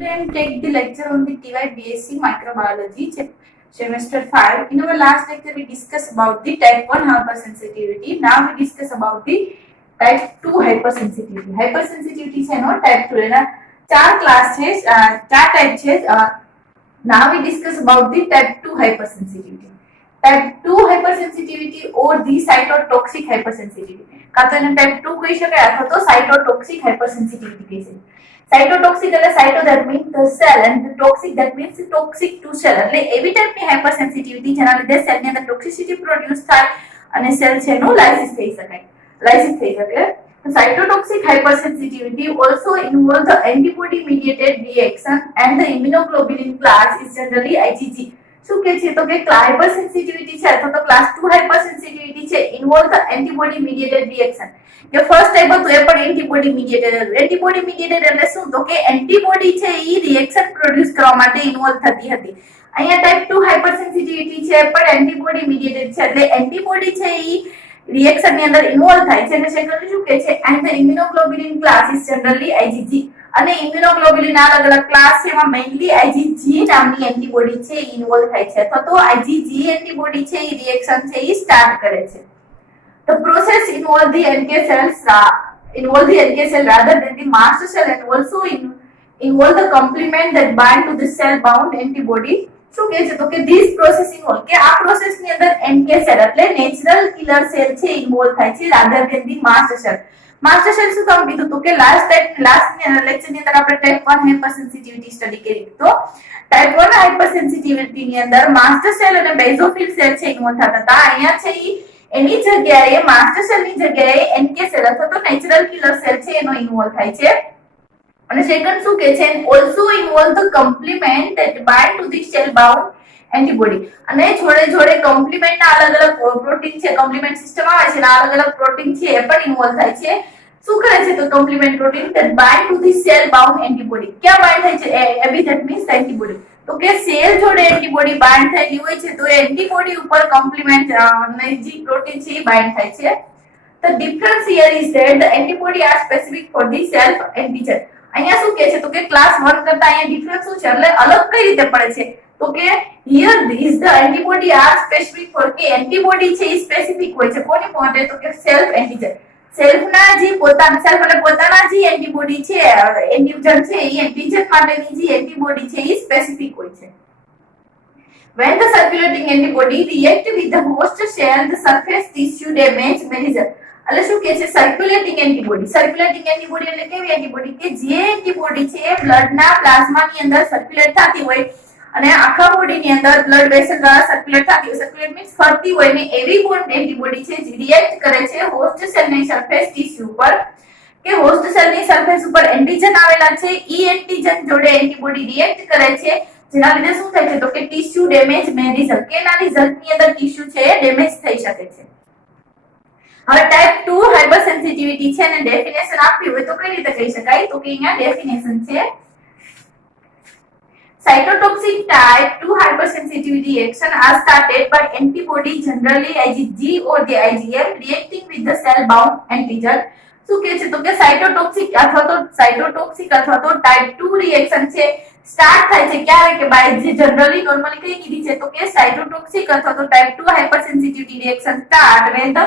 Then take the lecture on the TY BSc Microbiology, semester 5. In our last lecture, we discussed about the type 1 hypersensitivity. Now we discuss about the type 2 hypersensitivity. Hypersensitivity છે નો type 2 એના ચાર class છે, ચાર type છે. Now we discuss about the type 2 hypersensitivity. Type 2 hypersensitivity or the cytotoxic hypersensitivity. કાં તો એને type 2 કહી શકાય અથવા તો cytotoxic hypersensitivity કહી શકાય. Cytotoxic એટલે cyto that means the cell and the toxic that means toxic to cell. એટલે એવી ટાઈપની hypersensitivity જેના લીધે સેલની અંદર ટોક્સિસિટી પ્રોડ્યુસ થાય અને સેલ છે નું લાઇસિસ થઈ શકે. Cytotoxic hypersensitivity also involves the antibody mediated reaction and the immunoglobulin class is generally IgG. શું કે છે તો કે hypersensitivity છે અથવા તો class 2 hypersensitivity છે involve the antibody mediated reaction. કે ફર્સ્ટ ટાઈપ હતું એ પણ એન્ટીબોડી મીડિયેટેડ. એન્ટીબોડી મીડિયેટેડ એટલે શું તો કે એન્ટીબોડી છે ઈ રિએક્શન પ્રોડ્યુસ કરવા માટે ઇન્વોલ્વ થતી હતી. અહીંયા ટાઈપ 2 હાઇપરસેન્સિટિવિટી છે પણ એન્ટીબોડી મીડિયેટેડ છે એટલે એન્ટીબોડી છે ઈ રિએક્શન ની અંદર ઇન્વોલ્વ થાય છે અને સેકન્ડલી શું કહે છે and the immunoglobulin class is generally IgG. અને ઇમ્યુનોગ્લોબ્યુલિન અલગ અલગ ક્લાસ છે એમાં મેઇનલી IgG નામની એન્ટીબોડી છે ઇન્વોલ્વ થાય છે અથવા તો IgG એન્ટીબોડી છે ઈ રિએક્શન છે ઈ સ્ટાર્ટ કરે છે. The process involve the NK cell rather than the master cell and also involve the complement that bind to the cell bound antibody. શું કહે છે તો કે this process involve કે આ પ્રોસેસ ની અંદર NK cell એટલે નેચરલ કિલર સેલ છે ઇન્વોલ્વ થાય છે rather than the master cell. Master cell શું કામ કીધું તો કે લાસ્ટ લેક્ચર ની અંદર આપણે ટાઈપ 1 હાઇપરસેન્સિટિવિટી સ્ટડી કરી તો ટાઈપ 1 હાઇપરસેન્સિટિવિટી ની અંદર માસ્ટર સેલ અને બેઝોફિલ સેલ છે ઇન્વોલ્વ થતા હતા. અહીંયા છે એની જગ્યાએ માસ્ટર સેલ ની જગ્યાએ NK સેલ અથવા તો નેચરલ કિલર સેલ છે એનો ઇન્વોલ્વ થાય છે. અને સેકન્ડ શું કહે છે also involve the complement that bind to the cell bound antibody. અને જોડે કોમ્પ્લિમેન્ટ ના અલગ અલગ પ્રોટીન છે કોમ્પ્લિમેન્ટ સિસ્ટમ આવે છે ના અલગ અલગ પ્રોટીન છે એ પણ ઇન્વોલ્વ થાય છે. શું કરે છે તો compliment protein that bind to the cell bound antibody. ક્યાં બાઇન્ડ થાય છે એબી that means antibody. તો કે સેલ જોડે એન્ટીબોડી બાઇન્ડ થયેલી હોય છે તો એન્ટીબોડી ઉપર કોમ્પ્લિમેન્ટ જે પ્રોટીન છે એ બાઇન્ડ થાય છે. The difference here is that the antibody are specific for the self antigen. અહીંયા શું કહે છે તો કે ક્લાસ 1 કરતા અહીંયા ડિફરન્સ શું છે એટલે અલગ કઈ રીતે પડે છે તો કે here is the antibody are specific for કે એન્ટીબોડી છે એ સ્પેસિફિક હોય છે કોની માટે તો કે સેલ્ફ એન્ટીજન. સેલ્ફના જે પોતાના સેલ્ફ એટલે પોતાના જે એન્ટીબોડી છે એન્ટીજન છે એ એન્ટીજન માટેની જે એન્ટીબોડી છે એ સ્પેસિફિક હોય છે. When the circulating antibody react with the host cell the surface tissue damage may result. એટલે શું કે છે સર્ક્યુલેટિંગ એન્ટીબોડી એટલે કેવી એન્ટીબોડી કે જે એન્ટીબોડી છે બ્લડના પ્લાઝમાની અંદર સર્ક્યુલેટ થતી હોય અને આખા બોડીની અંદર બ્લડ વેસલ દ્વારા સર્ક્યુલેટ થતી હોય સર્ક્યુલેટ મીન્સ ફરતી હોય ને એવી એન્ટીબોડી છે જે રિએક્ટ કરે છે હોસ્ટ સેલની સરફેસ ટિશ્યુ ઉપર કે હોસ્ટ સેલની સરફેસ ઉપર એન્ટીજન આવેલા છે ઈ એન્ટીજન જોડે એન્ટીબોડી રિએક્ટ કરે છે જેના લીધે શું થાય છે તો કે ટિશ્યુ ડેમેજ મે રિઝલ્ટ કે ના રિઝલ્ટની અંદર ટિશ્યુ છે ડેમેજ થઈ શકે છે. હવે ટાઈપ 2 હાઇપરસેન્સિટિવિટી છે ને ડેફિનેશન આપવી હોય તો કઈ રીતે કહી શકાય તો કે અહીંયા ડેફિનેશન છે cytotoxic type 2 hypersensitivity reaction are started by antibody generally IgG or the IgM reacting with the cell bound antigen. શું કહે છે તો કે સાઇટોટોક્સિક અથવા તો ટાઈપ 2 રિએક્શન છે સ્ટાર્ટ થાય છે ક્યારે કે બાય જે જનરલી નોર્મલી કઈ કીધી છે તો કે સાઇટોટોક્સિક અથવા તો type 2 hypersensitivity reaction start when the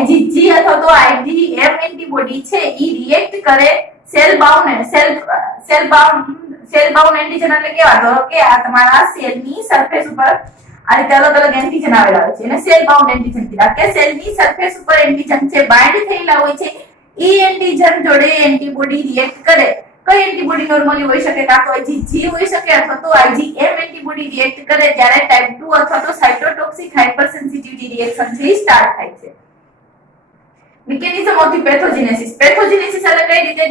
IgG અથવા તો IgM એન્ટીબોડી છે ઈ રિએક્ટ કરે સેલ બાઉન્ડ એન્ટીજન એટલે કેવા તો કે આ તમારા સેલની સરફેસ ઉપર આ રીતે અલગ અલગ એન્ટીજન આવેલા હોય છે એને સેલ બાઉન્ડ એન્ટીજન કીધા કે સેલની સરફેસ ઉપર એન્ટીજન છે બાઇન્ડ થયેલા હોય છે ઈ એન્ટીજન જોડે એન્ટીબોડી રિએક્ટ કરે. કઈ એન્ટીબોડી નોર્મલી હોઈ શકે કાં તો IgG હોઈ શકે અથવા તો IgM એન્ટીબોડી રિએક્ટ કરે ત્યારે ટાઈપ 2 અથવા તો સાઇટોટોક્સિક હાઇપરસેન્સિટિવિટી રિએક્શન છે સ્ટાર્ટ થાય છે. મિકેનિઝમ ઓફ ધી પેથોજેનેસિસ એટલે કઈ રીતે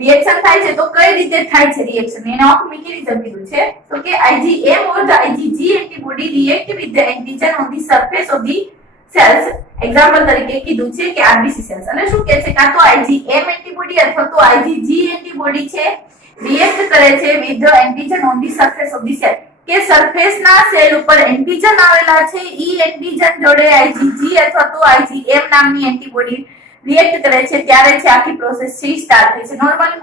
રિએક્શન થાય છે તો કઈ રીતે થાય છે રિએક્શન એનો આખું મિકેનિઝમ કીધું છે તો કે IgM or the IgG antibody react with the antigen on the surface of the cells. Example તરીકે કીધું છે કે RBC cells અને શું કહે છે કાં તો IgM એન્ટીબોડી અથવા તો IgG એન્ટીબોડી છે રિએક્ટ કરે છે with the antigen on the surface of the cell કે સરફેસના સેલ ઉપર એન્ટીજન આવેલા છે ઈ એન્ટીજન જોડે IgG અથવા તો IgM નામની એન્ટીબોડી રિએક્ટ કરે છે ત્યારે છે આખી પ્રોસેસ છે સ્ટાર્ટ થાય છે. નોર્મલી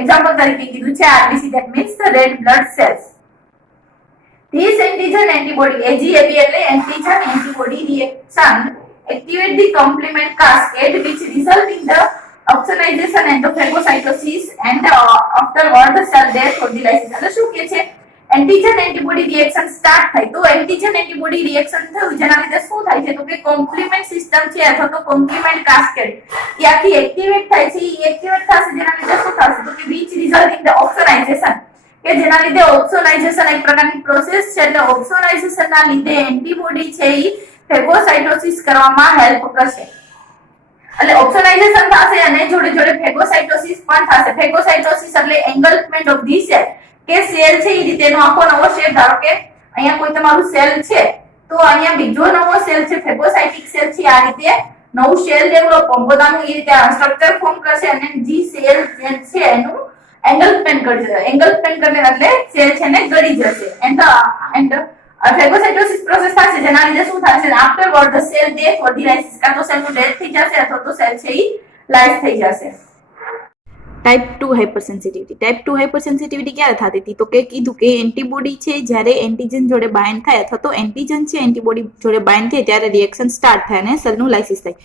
એક્ઝામ્પલ તરીકે કીધું છે RBC, that means the red blood cells. These antigen antibody AGAB એટલે antigen antibody reaction activate the complement cascade which result in the opsonization and the phagocytosis and afterward the cell death or the lysis. એટલે શું કે છે antigen antibody reaction start થાય તો antigen antibody reaction થયું જેના લીધે શું થાય છે તો કે કોમ્પ્લિમેન્ટ સિસ્ટમ છે અથવા તો કોમ્પ્લિમેન્ટ કાસ્કેડ એ આખી એક્ટિવેટ થાય છે. એ એક્ટિવેટ થશે જેના લીધે શું થશે તો કે which result in the opsonization કે જેના લીધે ઓપ્સોનાઇઝેશન એક પ્રકારની પ્રોસેસ છે. એટલે ઓપ્સોનાઇઝેશન ના લીધે એન્ટીબોડી છે એ ફેગોસાઇટોસિસ કરવામાં હેલ્પ કરશે. એટલે ઓપ્સોનાઇઝેશન થશે અને જોડે જોડે ફેગોસાઇટોસિસ પણ થશે. ફેગોસાઇટોસિસ એટલે એન્ગલ્ફમેન્ટ ઓફ ધી સેલ કે સેલ છે એ રીતે એનો આખો નવો શેપ, ધારો કે અહીંયા કોઈ તમારું સેલ છે તો અહીંયા બીજો નવો સેલ છે ફેગોસાઇટિક સેલ છે આ રીતે નવું સેલ ડેવલપ પોતાનું એ રીતે સ્ટ્રક્ચર ફોર્મ કરશે અને જી સેલ છે એનું engulfment કરશે. engulfment કરને એટલે સેલ છે ને ગળી જશે and phagocytosis પ્રોસેસ થશે જેના લીધે શું થશે afterward the cell death or the lysis કાં તો સેલ નું ડેથ થઈ જશે અથવા તો સેલ છે ઈ લાઇસ થઈ જશે. ટાઈપ 2 હાઇપરસેન્સિટિવિટી. ટાઈપ 2 હાઇપરસેન્સિટિવિટી ક્યારે થતી હતી તો કે કીધું કે એન્ટીબોડી છે જ્યારે એન્ટીજન જોડે બાઇન્ડ થાય અથવા તો એન્ટીજન છે એન્ટીબોડી જોડે બાઇન્ડ થાય ત્યારે રિએક્શન સ્ટાર્ટ થાય અને સેલનું લાઇસિસ થાય.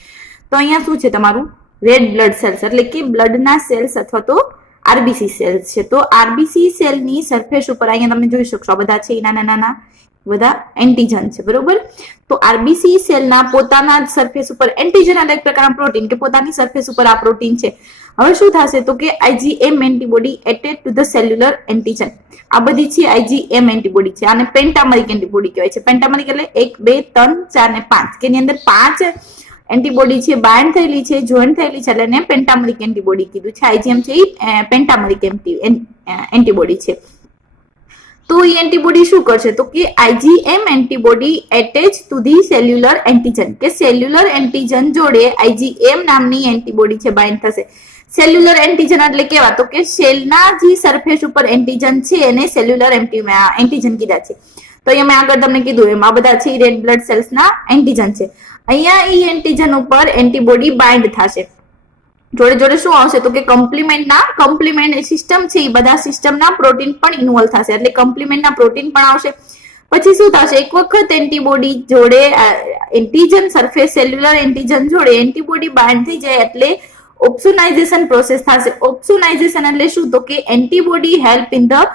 તો અહીંયા શું છે તમારું રેડ બ્લડ સેલ્સ એટલે કે બ્લડના સેલ્સ અથવા તો આરબીસી સેલ્સ છે. તો આરબીસી સેલની સરફેસ ઉપર અહીંયા તમે જોઈ શકશો બધા છે નાના નાના બધા એન્ટીજન છે બરોબર. તો આરબીસી સેલના પોતાના સરફેસ ઉપર એન્ટીજન એટલે એક પ્રકારના પ્રોટીન કે પોતાની સરફેસ ઉપર આ પ્રોટીન છે. હવે શું થશે તો કે IgM antibody attach to the cellular antigen. આ બધી છે આઈજીએમ એન્ટીબોડી છે. આને પેન્ટામરિક એન્ટીબોડી કહેવાય છે. પેન્ટામરિક એટલે 1 2 3 4 ને 5 કે ની અંદર 5 એન્ટીબોડી છે બાઇન્ડ થયેલી છે જોઈન્ટ થયેલી છે એટલે એને પેન્ટામરિક એન્ટીબોડી કીધું છે. આઈજીએમ છે એ પેન્ટામરિક એન્ટીબોડી છે. તો એ એન્ટીબોડી શું કરશે તો કે IgM antibody attach to the cellular antigen કે સેલ્યુલર એન્ટીજન જોડે આઈજીએમ નામની એન્ટીબોડી છે બાઇન્ડ થશે. સેલ્યુલર એન્ટીજન એટલે કેવા તો કે સેલના જે સરફેસ ઉપર એન્ટીજન છે એને સેલ્યુલર એન્ટીજન કીધા છે. તો અહીંયા મેં આગળ તમને કીધું એમ આ બધા છે રેડ બ્લડ સેલ્સના એન્ટીજન છે. અહીંયા ઈ એન્ટીજન ઉપર એન્ટીબોડી બાઇન્ડ થશે. જોડે જોડે શું આવશે તો કે કમ્પ્લિમેન્ટ સિસ્ટમ છે એ બધા સિસ્ટમના પ્રોટીન પણ ઇન્વોલ્વ થશે એટલે કમ્પ્લિમેન્ટના પ્રોટીન પણ આવશે. પછી શું થશે એક વખત એન્ટીબોડી જોડે એન્ટીજન સરફેસ સેલ્યુલર એન્ટીજન જોડે એન્ટીબોડી બાઇન્ડ થઈ જાય એટલે ઓપ્સોનાઇઝેશન પ્રોસેસ થશે. ઓપ્સોનાઇઝેશન એટલે શું તો કે antibody help in the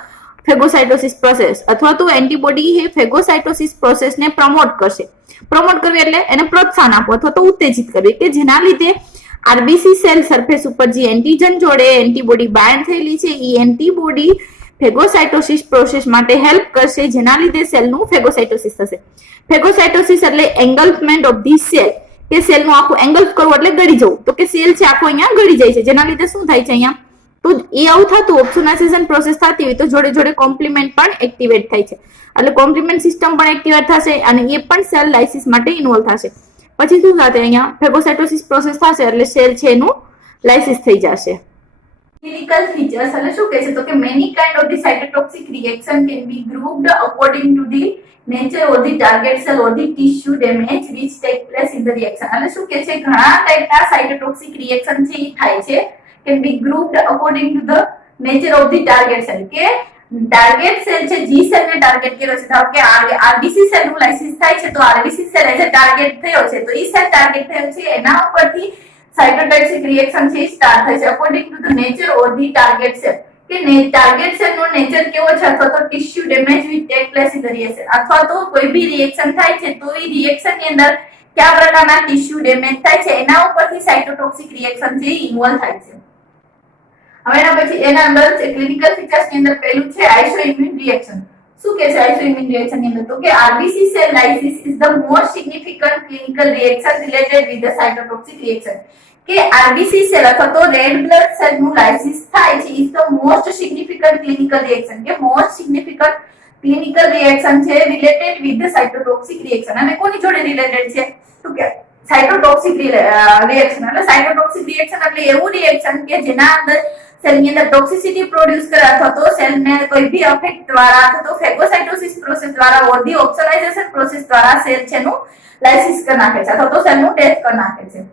phagocytosis process અથવા તો એન્ટીબોડી એ ફેગોસાઇટોસિસ પ્રોસેસને પ્રમોટ કરશે. પ્રમોટ કરવી એટલે એને પ્રોત્સાહન આપવું અથવા તો ઉત્તેજિત કરવી કે જેના લીધે આરબીસી સેલ સરફેસ ઉપર જે એન્ટીજન જોડે એન્ટીબોડી બાઇન્ડ થયેલી છે એ એન્ટીબોડી ફેગોસાઇટોસિસ પ્રોસેસ માટે હેલ્પ કરશે જેના લીધે સેલનું ફેગોસાઇટોસિસ થશે. ફેગોસાઇટોસિસ એટલે એંગલ્ફમેન્ટ ઓફ ધી સેલ કે સેલનું આખું એંગલ્ફ કરવું એટલે ગળી જવું. તો કે સેલ છે આખો અહીંયા ગળી જાય છે જેના લીધે શું થાય છે અહીંયા તો એ આવું થતું ઓપ્સોનાઇઝેશન પ્રોસેસ થતી હોય તો જોડે જોડે કોમ્પ્લિમેન્ટ પણ એક્ટિવેટ થાય છે એટલે કોમ્પ્લિમેન્ટ સિસ્ટમ પણ એક્ટિવેટ થશે અને એ પણ સેલ લાઇસિસ માટે ઇન્વોલ્વ થશે. પછી શું થશે અહીંયા ફેગોસાઇટોસિસ પ્રોસેસ થશે એટલે સેલ છે એનું લાઇસિસ થઈ જશે. ક્લિનિકલ ફીચર્સ એટલે શું કહે છે તો કે many kind of the cytotoxic reaction can be grouped according to the nature or the target cell or the tissue damage which take place in the reaction. એટલે શું કહે છે ઘણા ટાઈપના સાઇટોટોક્સિક રિએક્શન છે એ થાય છે can be grouped according to the nature of the target cell કે ટાર્ગેટ સેલ છે જી સેલ ને ટાર્ગેટ કર્યો છે ધારો કે આરબીસી સેલ નું લાઇસિસ થાય છે તો RBC cell as a target થયો છે તો ઈ સેલ ટાર્ગેટ થયો છે એના ઉપરથી સાઇટોટોક્સિક રિએક્શન છે સ્ટાર્ટ થાય છે according to the nature or the target cell કે ટાર્ગેટ સેલ નો નેચર કેવો છે અથવા તો tissue damage which take place in the reaction અથવા તો કોઈ બી રિએક્શન થાય છે તો એ રિએક્શન ની અંદર કયા પ્રકારના ટિશ્યુ ડેમેજ થાય છે એના ઉપરથી સાઇટોટોક્સિક રિએક્શન છે ઇન્વોલ્વ થાય છે. હવે એના પછી એના અંદર ક્લિનિકલ ફીચર્સ ની અંદર પહેલું છે આઇસોઇમ્યુન રિએક્શન. શું કે છે આઇસોઇમ્યુન રિએક્શન ની અંદર તો કે RBC cell lysis is the most significant clinical reaction related with the cytotoxic reaction કે આરબીસી સેલ અથવા તો રેડ બ્લડ સેલ નું લાઇસિસ થાય છે is the most significant clinical reaction કે મોસ્ટ સિગ્નિફિકન્ટ ક્લિનિકલ રિએક્શન છે related with the cytotoxic reaction. અને કોની જોડે રિલેટેડ છે તો કે સાઇટોટોક્સિક રિએક્શન એટલે સાઇટોટોક્સિક રિએક્શન એટલે એવું રિએક્શન કે જેના અંદર સેલ ની અંદર ટોક્સિસિટી પ્રોડ્યુસ કરે અથવા તો સેલ ને કોઈ ભી અફેક્ટ દ્વારા અથવા તો ફેગોસાઇટોસિસ પ્રોસેસ દ્વારા ઓર ધી ઓપ્સોનાઇઝેશન પ્રોસેસ દ્વારા સેલ છે નું લાઇસિસ કરી નાખે છે અથવા તો સેલ નું ડેથ કરી નાખે છે.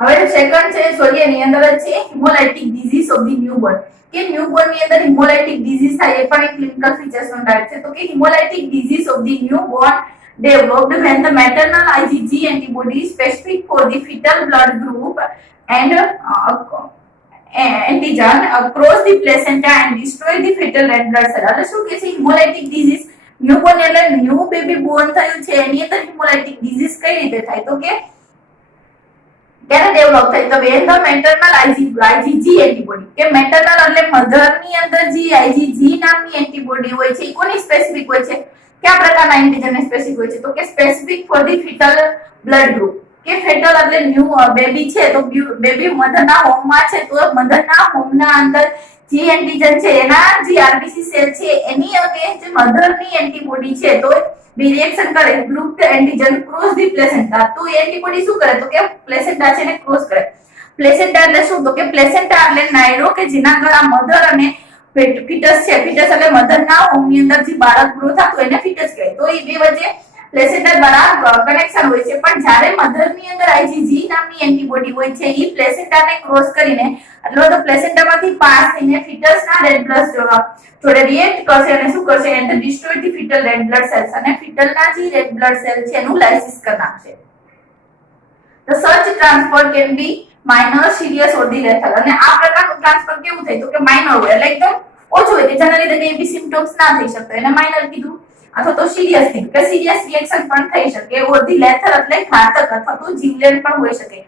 હવે સેકન્ડ છે સોરી એની અંદર જ છે હિમોલાઇટિક ડિઝીઝ ઓફ ધી ન્યૂબોર્ન કે ન્યૂબોર્ન ની અંદર હિમોલાઇટિક ડિઝીઝ થાય એ પણ એક ક્લિનિકલ ફીચર્સ નો ટાઈપ છે. તો કે haemolytic disease of the newborn developed when the maternal IgG antibody specific for the fetal blood group and antigen across the placenta and destroy the fetal red blood cell. એટલે શું કે છે હિમોલાઇટિક disease newborn એટલે new baby Born થયું છે એની અંદર હિમોલાઇટિક disease કઈ રીતે થાય તો કે ક્યારે ડેવલપ થાય તો when the maternal IgG antibody કે maternal એટલે મધર ની અંદર જે IgG નામની એન્ટીબોડી હોય છે એ કોની સ્પેસિફિક હોય છે કયા પ્રકારના એન્ટીજન સ્પેસિફિક હોય છે તો કે specific for the fetal blood group કે ફેટલ એટલે ન્યૂ બેબી છે તો બેબી મધરના હોમમાં છે તો મધરના હોમના અંદર જે એન્ટીજન છે એના જે આરબીસી સેલ છે એની અગેન્સ્ટ મધરની એન્ટીબોડી છે તો બે રિએક્શન કરે group antigen cross the placenta તો એ એન્ટીબોડી શું કરે તો કે પ્લેસેન્ટા છે ને ક્રોસ કરે. પ્લેસેન્ટા એટલે શું તો કે પ્લેસેન્ટા એટલે નાયડો કે જેના દ્વારા મધર અને ફીટસ છે ફીટસ એટલે મધરના હોમની અંદર જે બાળક ગ્રો થતું એને ફીટસ કહે. તો એ બે વચ્ચે પ્લેસેન્ટા દ્વારા કનેક્શન હોય છે પણ જ્યારે મધરની અંદર આઈજીજી નામની એન્ટીબોડી હોય છે એ પ્લેસેન્ટાને ક્રોસ કરીને એટલે તો પ્લેસેન્ટામાંથી પાસ થઈને ફીટસના રેડ બ્લડ જોડે રિએક્ટ કરશે અને શું કરશે and destroy the fetal red blood cells અને ફીટલના જે રેડ બ્લડ સેલ છે એનું લાઇસિસ કરી નાખશે. The such transfer can be minor, serious or the lethal. અને આ પ્રકારનું ટ્રાન્સફર કેવું થાય તો કે માઇનર હોય એટલે એકદમ ઓછું હોય કે જેના લીધે કઈ બી સિમ્પટમ્સ ના થઈ શકતા એને માઇનર કીધું અથવા તો સિરિયસ કીધું કે સિરિયસ રિએક્શન પણ થઈ શકે ઓર ધી લેથલ એટલે ઘાતક અથવા તો જીવલેણ પણ હોઈ શકે.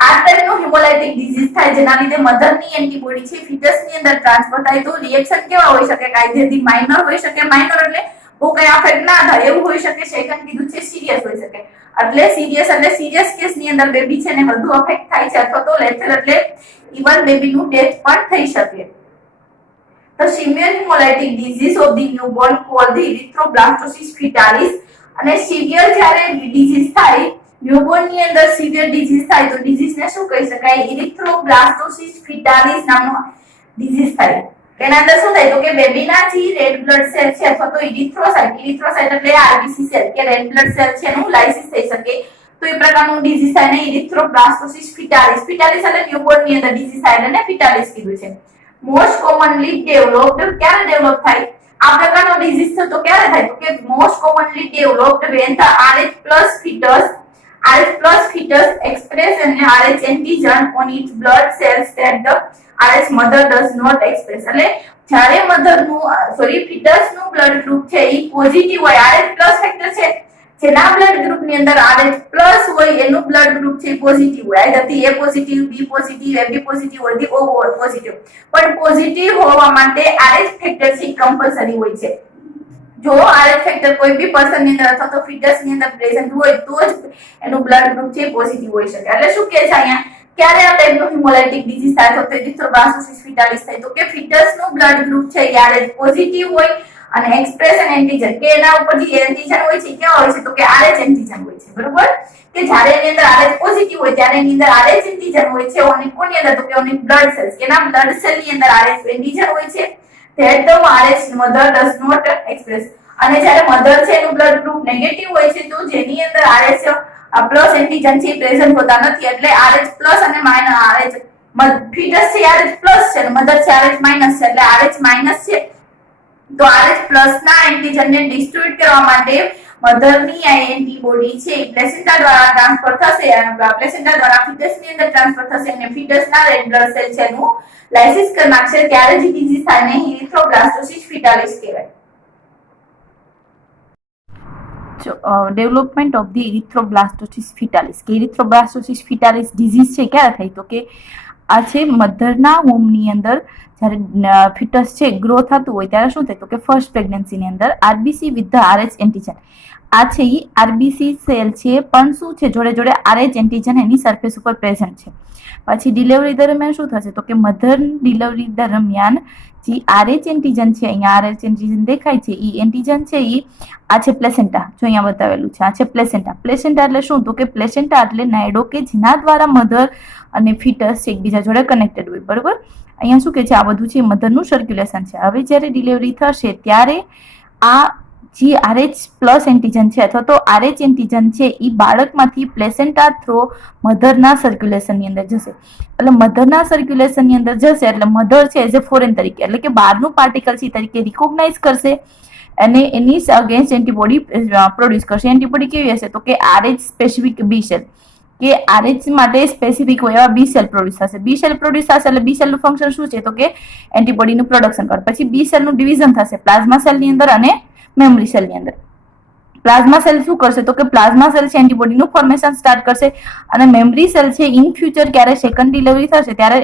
આ ટાઈપનું હિમોલાઇટિક ડિઝીઝ થાય જેના લીધે મધરની એન્ટીબોડી છે ફીટસની અંદર ટ્રાન્સફર થાય તો રિએક્શન કેવા હોઈ શકે કાયદેથી ધી માઇનર હોઈ શકે. માઇનર એટલે બહુ કઈ અફેક્ટ ના થાય એવું હોઈ શકે. સેકન્ડ કીધું છે સિરિયસ હોઈ શકે એટલે સિરિયસ કેસની અંદર બેબી છે ને વધુ અફેક્ટ થાય છે અથવા તો લેથલ એટલે ઇવન બેબીનું ડેથ પણ થઈ શકે. The severe hemolytic disease of the newborn called the erythroblastosis fetalis અને severe જ્યારે disease થાય newborn ની અંદર severe disease થાય તો disease ને શું કહી શકાય erythroblastosis fetalis નામનો disease થાય. તેના અંદર શું થાય તો કે બેબીના જે રેડ બ્લડ સેલ છે અથવા તો ઇરિથ્રોસાઇટ એટલે આરબીસી સેલ કે રેડ બ્લડ સેલ છે એનું લાઇસિસ થઈ શકે તો એ પ્રકારનું ડિઝીઝ થાય ને ઇરિથ્રોબ્લાસ્ટોસિસ ફીટાલિસ એટલે ન્યૂબોર્ન ની અંદર ડિઝીઝ થાય અને ફીટાલિસ કીધું છે. મોસ્ટ કોમનલી ડેવલપ્ડ ક્યારે ડેવલપ થાય આ પ્રકારનો ડિઝીઝ થતો ક્યારે થાય તો કે most commonly developed when the RH plus fetus express and RH antigen on its blood cells that the RH mother does not express. એટલે જ્યારે ફીટસ નું બ્લડ ગ્રુપ છે એ પોઝિટિવ હોય RH પ્લસ ફેક્ટર છે જેના બ્લડ ગ્રુપ ની અંદર RH plus હોય એનું બ્લડ ગ્રુપ છે પોઝિટિવ હોય either A positive B positive AB positive or the O positive પણ પોઝિટિવ હોવા માટે RH ફેક્ટર છે કમ્પલસરી હોય છે. જો RH ફેક્ટર કોઈ બી પર્સન ની અંદર અથવા તો ફીટસ ની અંદર પ્રેઝન્ટ હોય તો જ એનું બ્લડ ગ્રુપ છે પોઝિટિવ હોઈ શકે. એટલે શું કહે છે અહીંયા ક્યારે આ ટાઈપનું હિમોલાઇટિક ડિઝીઝ થાય તો એરિથ્રોબ્લાસ્ટોસિસ ફીટાલિસ થાય તો કે ફીટસ નું બ્લડ ગ્રુપ છે એ RH પોઝિટિવ હોય અને એક્સપ્રેશન એન્ટીજન કે એના ઉપર જે એન્ટીજન હોય છે કેવા હોય છે તો કે RH એન્ટીજન હોય છે બરોબર કે જ્યારે એની અંદર RH પોઝિટિવ હોય ત્યારે એની અંદર RH એન્ટીજન હોય છે અને કોની અંદર તો કે ઓની બ્લડ સેલ્સ કે એના બ્લડ સેલ ની અંદર RH એન્ટીજન હોય છે that the RH mother does not express. અને જ્યારે મધર છે એનું બ્લડ ગ્રુપ નેગેટિવ હોય છે તો જેની અંદર RH પ્લસ એન્ટીજન છે પ્રેઝન્ટ હોતા નથી એટલે RH પ્લસ અને માઈનસ RH ફીટસ છે RH પ્લસ છે અને મધર છે RH માઈનસ છે એટલે RH માઈનસ છે તો RH પ્લસ ના એન્ટીજન ને ડિસ્ટ્રોય કરવા માટે મધરની આ એન્ટીબોડી છે પ્લેસેન્ટા દ્વારા ટ્રાન્સફર થશે પ્લેસેન્ટા દ્વારા ફીટસ ની અંદર ટ્રાન્સફર થશે અને ફીટસ ના રેડ બ્લડ સેલ છે એનું લાઇસિસ કરી નાખશે ત્યારે જે ડિઝીઝ થાય ને ઇરિથ્રોબ્લાસ્ટોસિસ ફીટાલિસ કહેવાય. ડેવલપમેન્ટ ઓફ ધી ઇરિથ્રોબ્લાસ્ટોસિસ ફીટાલિસ કે ઇરિથ્રોબ્લાસ્ટોસિસ ફીટાલિસ ડિઝીઝ છે ક્યારે થઈ તો કે આ છે મધરના હોમની અંદર જ્યારે ફીટસ છે ગ્રો થતું હોય ત્યારે શું થાય તો કે ફર્સ્ટ પ્રેગ્નન્સીની અંદર RBC with the RH antigen આ છે એ આરબીસી સેલ છે પણ શું છે જોડે જોડે RH એન્ટીજન એની સરફેસ ઉપર પ્રેઝન્ટ છે. પછી ડિલિવરી દરમિયાન શું થશે તો કે મધર ડિલિવરી દરમિયાન જે RH એન્ટીજન છે અહીંયા RH એન્ટીજન દેખાય છે એ એન્ટીજન છે એ આ છે પ્લેસેન્ટા જો અહીંયા બતાવેલું છે આ છે પ્લેસેન્ટા એટલે શું તો કે પ્લેસેન્ટા એટલે નાયડો કે જેના દ્વારા મધર અને ફીટસ એકબીજા જોડે કનેક્ટેડ હોય બરોબર. અહીંયા શું કે છે આ બધું છે મધરનું સર્ક્યુલેશન છે. હવે જ્યારે ડિલિવરી થશે ત્યારે આ જે RH પ્લસ એન્ટીજન છે અથવા તો RH એન્ટીજન છે એ બાળકમાંથી પ્લેસેન્ટા થ્રો મધરના સર્ક્યુલેશનની અંદર જશે. એટલે મધરના સર્ક્યુલેશનની અંદર જશે એટલે મધર છે એઝ એ ફોરેન તરીકે એટલે કે બહારનું પાર્ટિકલ છે તરીકે રિકોગ્નાઇઝ કરશે અને એની અગેન્સ્ટ એન્ટીબોડી પ્રોડ્યુસ કરશે. એન્ટીબોડી કેવી હશે તો કે RH સ્પેસિફિક બી સેલ કે RH માટે સ્પેસિફિક હોય એવા બી સેલ પ્રોડ્યુસ થશે. બી સેલ પ્રોડ્યુસ થશે એટલે બી સેલનું ફંક્શન શું છે તો કે એન્ટીબોડીનું પ્રોડક્શન કરે. પછી બી સેલનું ડિવિઝન થશે પ્લાઝમા સેલની અંદર અને મેમરી સેલની અંદર. પ્લાઝમા સેલ શું કરશે તો કે પ્લાઝમા સેલ છે એન્ટીબોડીનું ફોર્મેશન સ્ટાર્ટ કરશે અને મેમરી સેલ છે ઇન ફ્યુચર ક્યારે સેકન્ડ ડિલિવરી થશે ત્યારે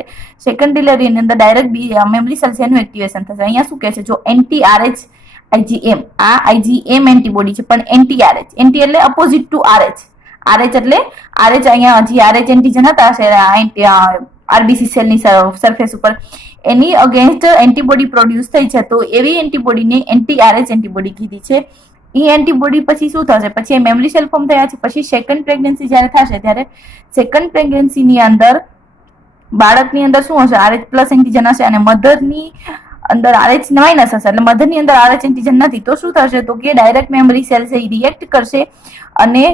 સેકન્ડ ડિલિવરીની અંદર ડાયરેક્ટ મેમરી સેલ છે એનું એક્ટિવેશન થશે. અહીંયા શું કહે છે જો એન્ટી RH IgM આ IgM એન્ટીબોડી છે પણ એન્ટી RH એન્ટી એટલે અપોઝિટ ટુ RH RH એટલે RH અહીંયા હજી RH એન્ટીજન હતા RBC સેલની સરફેસ ઉપર એની અગેન્સ્ટ એન્ટીબોડી પ્રોડ્યુસ થઈ છે તો એવી એન્ટીબોડીને એન્ટી RH એન્ટીબોડી કીધી છે. એ એન્ટીબોડી પછી શું થશે પછી મેમરી સેલ ફોર્મ થયા છે પછી સેકન્ડ પ્રેગ્નન્સી જ્યારે થશે ત્યારે સેકન્ડ પ્રેગ્નન્સીની અંદર બાળકની અંદર શું હશે RH પ્લસ એન્ટીજન હશે અને મધરની અંદર RH માઇનસ હશે એટલે મધરની અંદર RH એન્ટીજન નથી તો શું થશે તો કે ડાયરેક્ટ મેમરી સેલ છે એ રિએક્ટ કરશે અને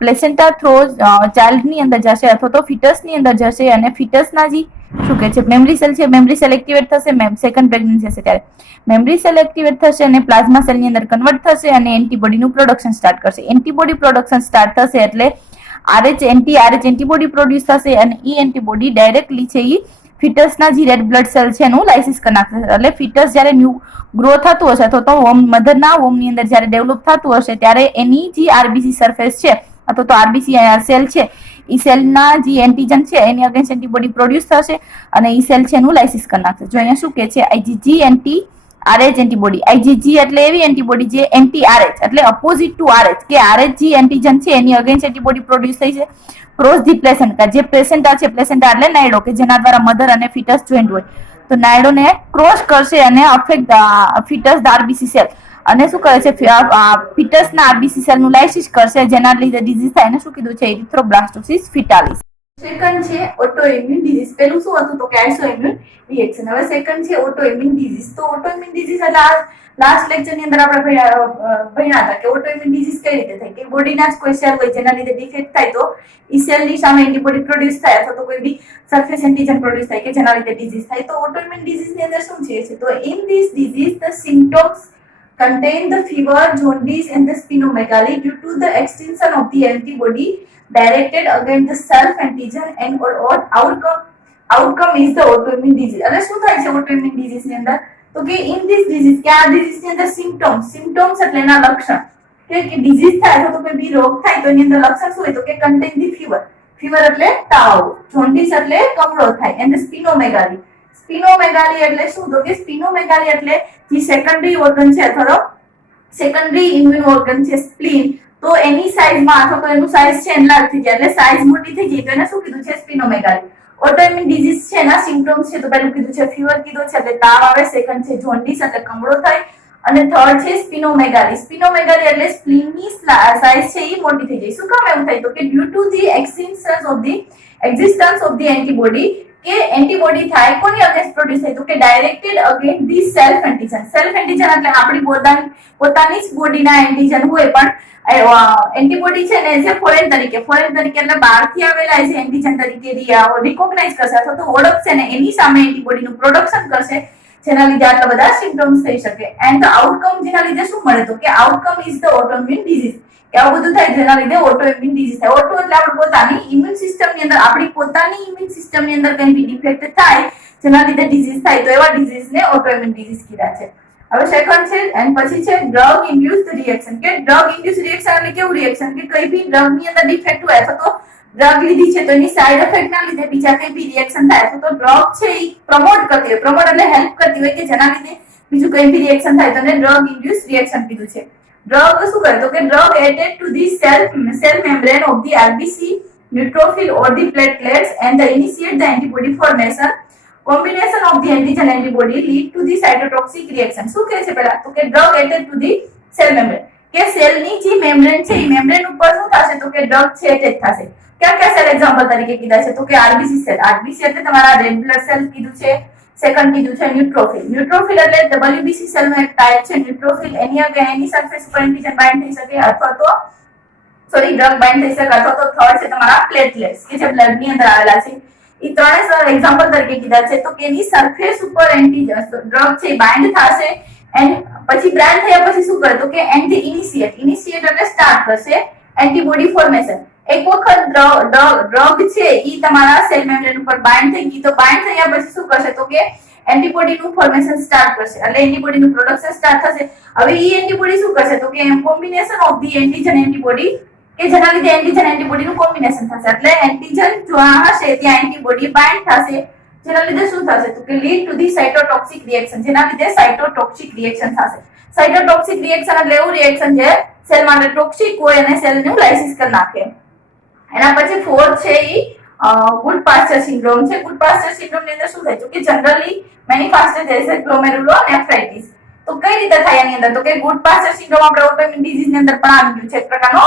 પ્લેસેન્ટા થ્રો ચાઇલ્ડની અંદર જશે અથવા તો ફિટસની અંદર જશે અને ફિટસના જે શું કહે છે મેમરી સેલ છે મેમરી સેલ એક્ટિવેટ થશે સેકન્ડ પ્રેગ્નન્સી હશે ત્યારે મેમરી સેલ એક્ટિવેટ થશે અને પ્લાઝમા સેલની અંદર કન્વર્ટ થશે અને એન્ટીબોડીનું પ્રોડક્શન સ્ટાર્ટ કરશે. એન્ટીબોડી પ્રોડક્શન સ્ટાર્ટ થશે એટલે RH એન્ટીબોડી પ્રોડ્યુસ થશે અને એ એન્ટીબોડી ડાયરેક્ટલી છે એ ફિટસના જે રેડ બ્લડ સેલ છે એનું લાઇસિસ કરી નાખશે. એટલે ફિટસ જ્યારે ન્યૂ ગ્રો થતું હશે અથવા તો મધરના વોમની અંદર જ્યારે ડેવલપ થતું હશે ત્યારે એની જે RBC સરફેસ છે અથવા તો RBC સેલ છે એ સેલના જે એન્ટીજન છે એની અગેન્સ્ટ એન્ટીબોડી પ્રોડ્યુસ થશે અને એ સેલ છે એનું લાઇસિસ કરી નાખશે. જો અહીંયા શું કહે છે IgG anti RH antibody IgG એટલે એવી એન્ટીબોડી જે એન્ટી RH એટલે અપોઝિટ ટુ RH કે RH જે એન્ટીજન છે એની અગેન્સ્ટ એન્ટીબોડી પ્રોડ્યુસ થઈ છે ક્રોસ ધી પ્લેસેન્ટા જે પ્લેસેન્ટા છે પ્લેસેન્ટા એટલે નાયડો કે જેના દ્વારા મધર અને ફિટસ જોઈન્ટ હોય તો નાયડોને ક્રોસ કરશે અને અફેક્ટ ફિટસ RBC સેલ અને શું કરે છે ફિટસના RBC સેલનું લાઇસિસ કરશે જેના લીધે ડિઝીઝ થાય એને શું કીધું છે એરિથ્રોબ્લાસ્ટોસિસ ફિટાલિસ. સેકન્ડ છે ઓટોઇમ્યુન ડિઝીઝ. પેલું શું હતું તો કે આઇસોઇમ્યુન રિએક્શન. હવે સેકન્ડ છે ઓટોઇમ્યુન ડિઝીઝ. તો ઓટોઇમ્યુન ડિઝીઝ એટલે લાસ્ટ લેક્ચર ની અંદર આપણે ભણ્યા હતા કે ઓટોઇમ્યુન ડિઝીઝ કઈ રીતે થાય કે બોડીના જ કોઈ સેલ હોય જેના લીધે ડિફેક્ટ થાય તો એ સેલની સામે એન્ટીબોડી પ્રોડ્યુસ થાય અથવા તો કોઈ બી સરફેસ એન્ટીજન પ્રોડ્યુસ થાય કે જેના લીધે ડિઝીઝ થાય. તો ઓટોઇમ્યુન ડિઝીઝ ની અંદર શું છે તો in this disease the symptoms contain the fever, jaundice and the splenomegaly due to the extinction of the antibody directed against the self antigen and or outcome is the autoimmune disease. એટલે શું થાય છે autoimmune disease ની અંદર તો કે in this disease કે આ disease ની અંદર symptoms એટલે એના લક્ષણ કે disease થાય તો કોઈ બી રોગ થાય તો એની અંદર લક્ષણ શું હોય તો કે contain the fever એટલે તાવ, jaundice એટલે કમળો થાય and the splenomegaly એટલે શું તો કે સ્પિનોમેગાલી એટલે જે સેકન્ડરી ઓર્ગન છે અથવા તો સેકન્ડરી ઇમ્યુન ઓર્ગન છે સ્પ્લીન તો એની સાઈઝમાં અથવા તો એનું સાઈઝ છે એનલાર્જ થઈ જાય એટલે સાઈઝ મોટી થઈ જાય તો એને શું કીધું છે સ્પિનોમેગાલી. ઓટોઇમ્યુન ડિઝીઝ છે એના સિમ્પટમ્સ છે તો પહેલું કીધું છે ફીવર કીધું છે એટલે તાવ આવે, સેકન્ડ છે જોન્ડિસ એટલે કમળો થાય અને થર્ડ છે સ્પિનોમેગાલી. સ્પિનોમેગાલી એટલે સ્પ્લીનની સાઈઝ છે એ મોટી થઈ જાય. શું કામ એવું થાય તો કે due to the existence of the antibody કે એન્ટીબોડી થાય કોની અગેન્સ્ટ પ્રોડ્યુસ થાય તો કે directed against the self antigen. Self antigen એટલે આપણી પોતાની જ બોડીના એન્ટીજન હોય પણ એન્ટીબોડી છે ને જે ફોરેન તરીકે એટલે બહારથી આવેલા છે એન્ટીજન તરીકે રિકોગ્નાઇઝ કરશે અથવા તો ઓળખશે ને એની સામે એન્ટીબોડીનું પ્રોડક્શન કરશે જેના લીધે આટલા બધા સિમ્પટમ્સ થઈ શકે. એન્ડ ધ આઉટકમ જેના લીધે શું મળે તો કે outcome is the autoimmune disease. આવું બધું થાય જેના લીધે ઓટોઇમ્યુન ડિઝીઝ થાય. ઓટો એટલે આપણી પોતાની ઇમ્યુન સિસ્ટમની અંદર કંઈ બી ડિફેક્ટ થાય જેના લીધે ડિઝીઝ થાય તો એવા ડિઝીઝને ઓટોઇમ્યુન ડિઝીઝ કીધા છે. હવે સેકન્ડ છે એન્ડ પછી છે ડ્રગ ઇન્ડ્યુસ્ડ રિએક્શન. કે ડ્રગ ઇન્ડ્યુસ્ડ રિએક્શન એટલે કેવું રિએક્શન કે કઈ બી ડ્રગ ની અંદર ડિફેક્ટ હોય અથવા તો ડ્રગ લીધી છે તો એની સાઇડ ઇફેક્ટ ના લીધે બીજા કઈ બી રિએક્શન થાય અથવા તો ડ્રગ છે એ પ્રમોટ કરતી હોય, પ્રમોટ એટલે હેલ્પ કરતી હોય કે જેના લીધે બીજું કઈ બી રિએક્શન થાય તો એને ડ્રગ ઇન્ડ્યુસ્ડ રિએક્શન કીધું છે. ડ્રગ શું કરે તો કે drug attach to the cell membrane of the RBC neutrophil or the platelets and the initiate the antibody formation. Combination of the antigen antibody lead to the cytotoxic reaction. શું કહે છે પહેલા તો કે drug attach to the cell membrane કે સેલની જે membrane છે એ મેમ્બ્રેન ઉપર શું થશે તો કે ડ્રગ છે એટેચ થશે. કયા કયા સેલ એક્ઝામ્પલ તરીકે કીધા છે તો કે RBC સેલ. RBC એટલે તમારા રેડ બ્લડ સેલ કીધું છે, સેકન્ડ કીધું છે ન્યુટ્રોફિલ. ન્યુટ્રોફિલ એટલે WBC સેલ નો એક ટાઈપ છે. ન્યુટ્રોફિલ એની સરફેસ ઉપર એન્ટીજન બાઇન્ડ થઈ શકે અથવા તો ડ્રગ બાઇન્ડ થઈ શકે અથવા તો થર્ડ છે તમારા પ્લેટલેટ્સ કે જે બ્લડ ની અંદર આવેલા છે. એ ત્રણે એક્ઝામ્પલ તરીકે કીધા છે. તો કે એની સરફેસ ઉપર એન્ટીજન ડ્રગ છે બાઇન્ડ થશે એન્ડ પછી બાઇન્ડ થયા પછી શું કરે તો કે એન્ટી ઇનિશિએટ એટલે સ્ટાર્ટ કરશે એન્ટીબોડી ફોર્મેશન. એક વખત ડ્રગ છે ઈ તમારા સેલ મેમ્બ્રેન ઉપર બાઇન્ડ થઈ ગઈ તો બાઇન્ડ થયા પછી શું કરશે તો કે એન્ટીબોડી નું ફોર્મેશન સ્ટાર્ટ કરશે એટલે એન્ટીબોડી નું પ્રોડક્શન સ્ટાર્ટ થશે. હવે ઈ એન્ટીબોડી શું કરશે તો કે combination of the antigen antibody કે જેના લીધે એન્ટીજન એન્ટીબોડી નું કોમ્બિનેશન થશે એટલે એન્ટીજન જ્યાં હશે ત્યાં એન્ટીબોડી બાઇન્ડ થશે જેના લીધે શું થશે તો કે lead to the cytotoxic reaction જેના લીધે સાઇટોટોક્સિક રિએક્શન થશે. સાઇટોટોક્સિક રિએક્શન એટલે એવું રિએક્શન જે સેલ માટે ટોક્સિક હોય અને સેલ નું લાઇસિસ કરી નાખે. એના પછી ફોર્થ છે ઈ ગુડ પાસ્ચર સિન્ડ્રોમ છે. ગુડ પાસ્ચર સિન્ડ્રોમ ની અંદર શું થાય તો કે જનરલી મેનિફેસ્ટેડ એઝ એ ગ્લોમેરુલોનેફ્રાઇટિસ. તો કઈ રીતે થાય એની અંદર તો કે ગુડ પાસ્ચર સિન્ડ્રોમ આપણે ઓટોઇમ્યુન ડિઝીઝ ની અંદર પણ આવી ગયું છે એક પ્રકારનો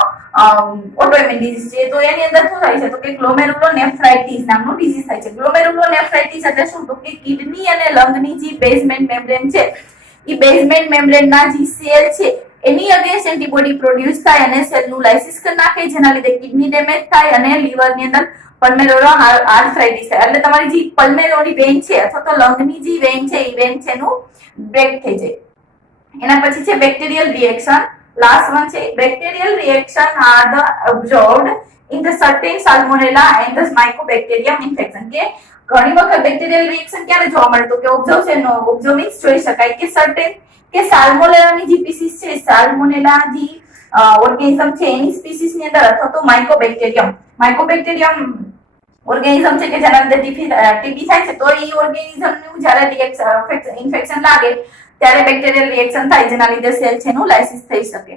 ઓટોઇમ્યુન ડિઝીઝ છે. તો એની અંદર શું થાય છે તો કે ગ્લોમેરુલોનેફ્રાઇટિસ નામનું ડિઝીઝ થાય છે. ગ્લોમેરુલોનેફ્રાઇટિસ એટલે શું તો કે કિડની અને લંગની જે બેઝમેન્ટ મેમ્બ્રેન છે ઈ બેઝમેન્ટ મેમ્બ્રેન ના જે સેલ છે એની અગેન્સ્ટ એન્ટીબોડી પ્રોડ્યુસ થાય અને સેલ નું લાઇસિસ કરી નાખે જેના લીધે કિડની ડેમેજ થાય અને લીવર ની અંદર પલ્મેરોલા આર્થરાઇટિસ થાય એટલે તમારી જે પલ્મેરોની વેન છે અથવા તો લંગની જે વેન છે એ વેન છે એનું બ્રેક થઈ જાય. એના પછી છે બેક્ટેરિયલ રિએક્શન. લાસ્ટ વન છે bacterial reaction are the observed in the certain salmonella and the mycobacterium infection. કે ઘણી વખત બેક્ટેરિયલ રિએક્શન ક્યારે જોવા મળે તો કે ઓબ્ઝર્વ છે ઓબ્ઝર્વ મીન્સ જોઈ શકાય કે સર્ટેન કે સાલ્મોનેલાની જે સ્પીસીસ છે સાલ્મોનેલા જે ઓર્ગેનિઝમ છે એની સ્પીસીસ ની અંદર અથવા તો માઇકોબેક્ટેરિયમ ઓર્ગેનિઝમ છે કે જેના અંદર ટીબી થાય છે તો એ ઓર્ગેનિઝમ નું જ્યારે ઇન્ફેક્શન લાગે ત્યારે બેક્ટેરિયલ રિએક્શન થાય જેના લીધે સેલ છે નું લાઇસિસ થઈ શકે.